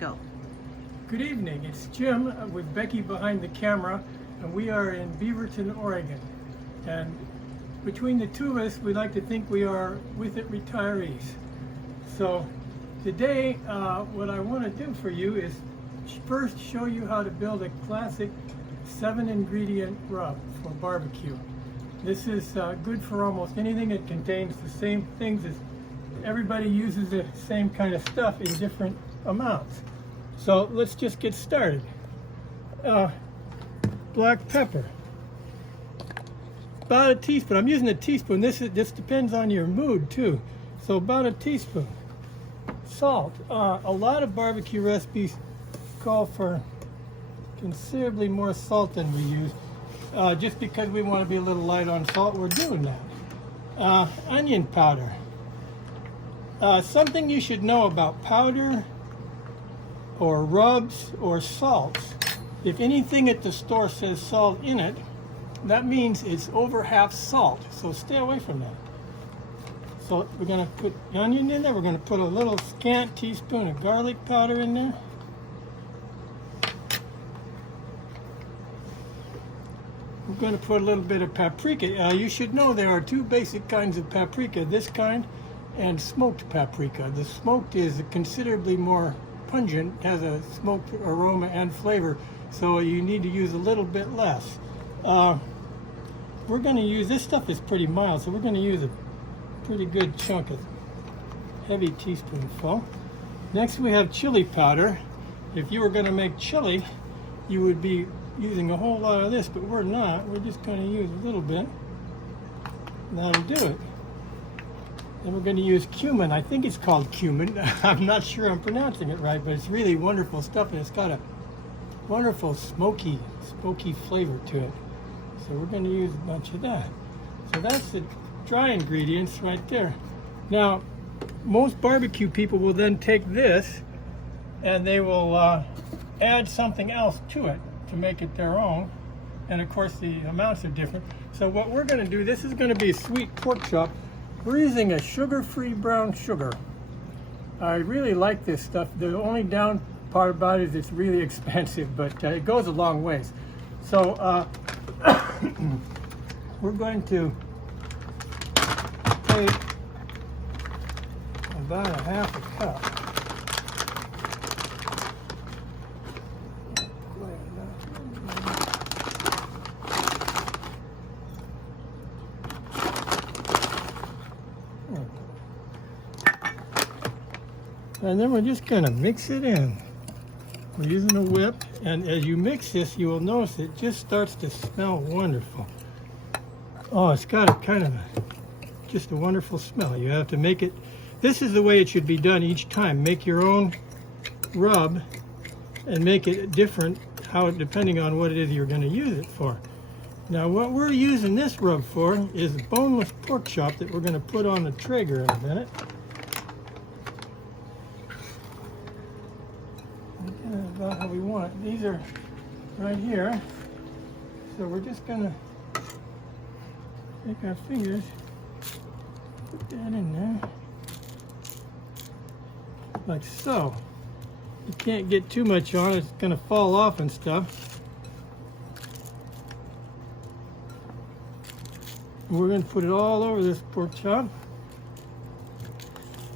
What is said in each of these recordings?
Go. Good evening, it's Jim with Becky behind the camera, and we are in Beaverton, Oregon. And between the two of us, we like to think we are With It retirees. So today, what I want to do for you is first show you how to build a classic 7-ingredient rub for barbecue. This is good for almost anything. It contains the same things as everybody uses the same kind of stuff in different amounts. So let's just get started. Black pepper, about a teaspoon. I'm using a teaspoon. This depends on your mood too. So about a teaspoon. Salt. A lot of barbecue recipes call for considerably more salt than we use. Just because we want to be a little light on salt, we're doing that. Onion powder. Something you should know about powder or rubs or salts. If anything at the store says salt in it, that means it's over half salt. So stay away from that. So we're going to put the onion in there. We're going to put a little scant teaspoon of garlic powder in there. We're going to put a little bit of paprika. You should know there are two basic kinds of paprika, this kind and smoked paprika. The smoked is considerably more pungent, has a smoked aroma and flavor, so you need to use a little bit less. We're going to use, this stuff is pretty mild, so we're going to use a pretty good chunk of heavy teaspoonful. Next we have chili powder. If you were going to make chili, you would be using a whole lot of this, but we're not. We're just going to use a little bit. That'll do it. Then we're going to use cumin. I think it's called cumin. I'm not sure I'm pronouncing it right, but it's really wonderful stuff, and it's got a wonderful smoky flavor to it. So we're going to use a bunch of that. So that's the dry ingredients right there. Now, most barbecue people will then take this and they will add something else to it to make it their own. And of course the amounts are different. So what we're going to do, this is going to be sweet pork chop. We're using a sugar-free brown sugar. I really like this stuff. The only down part about it is it's really expensive, but it goes a long ways. So we're going to take about a half a cup. And then we're just going to mix it in. We're using a whip, and as you mix this, you will notice it just starts to smell wonderful. Oh, it's got a kind of just a wonderful smell. You have to make it, this is the way it should be done each time. Make your own rub and make it different depending on what it is you're going to use it for. Now what we're using this rub for is a boneless pork chop that we're going to put on the Traeger in a minute. About how we want it. These are right here, so we're just gonna take our fingers, put that in there like so. You can't get too much on it, it's gonna fall off and stuff. And we're gonna put it all over this pork chop.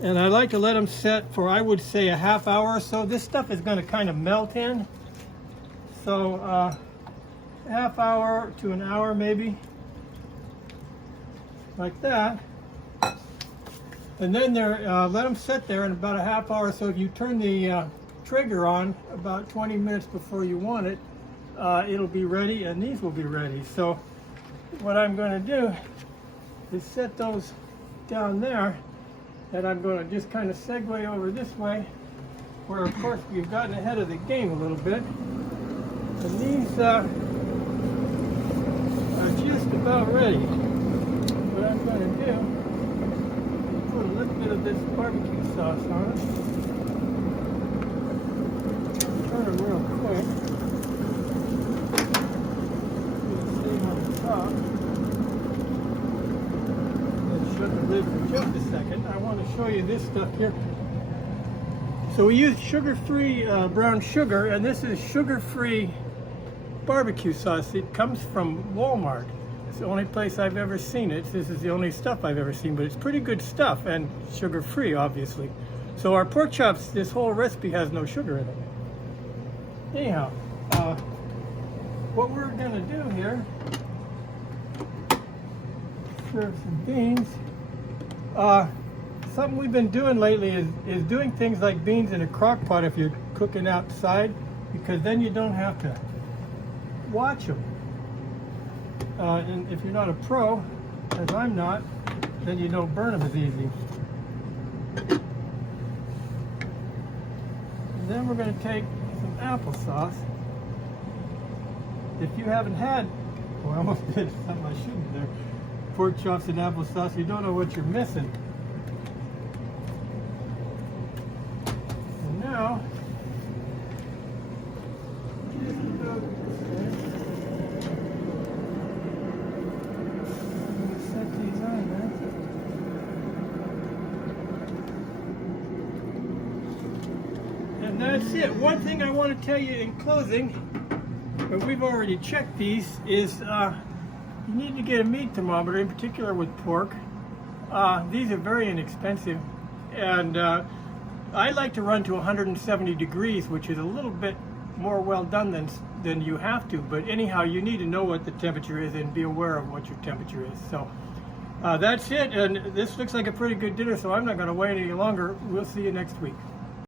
And I like to let them set for, I would say, a half hour or so. This stuff is going to kind of melt in. So half hour to an hour maybe, like that. And then let them sit there in about a half hour. So if you turn the Traeger on about 20 minutes before you want it, it'll be ready and these will be ready. So what I'm going to do is set those down there. And I'm going to just kind of segue over this way, where of course we've gotten ahead of the game a little bit. And these are just about ready. What I'm going to do is put a little bit of this barbecue sauce on it. Turn them real quick. Save on the top. Shut the lid for just a second. I want to show you this stuff here. So we use sugar-free brown sugar, and this is sugar-free barbecue sauce. It comes from Walmart. It's the only place I've ever seen it. This is the only stuff I've ever seen, but it's pretty good stuff, and sugar-free, obviously. So our pork chops, this whole recipe has no sugar in it. Anyhow, what we're gonna do here, serve some beans. Something we've been doing lately is doing things like beans in a crock pot if you're cooking outside, because then you don't have to watch them. And if you're not a pro, as I'm not, then you don't burn them as easy. And then we're going to take some applesauce. If you haven't had, well, I almost did something I shouldn't there, pork chops and applesauce, you don't know what you're missing. And now, set these on there. And that's it. One thing I want to tell you in closing, but we've already checked these, is you need to get a meat thermometer, in particular with pork. These are very inexpensive, and I like to run to 170 degrees, which is a little bit more well done than you have to. But anyhow, you need to know what the temperature is and be aware of what your temperature is. So that's it, and this looks like a pretty good dinner, so I'm not going to wait any longer. We'll see you next week.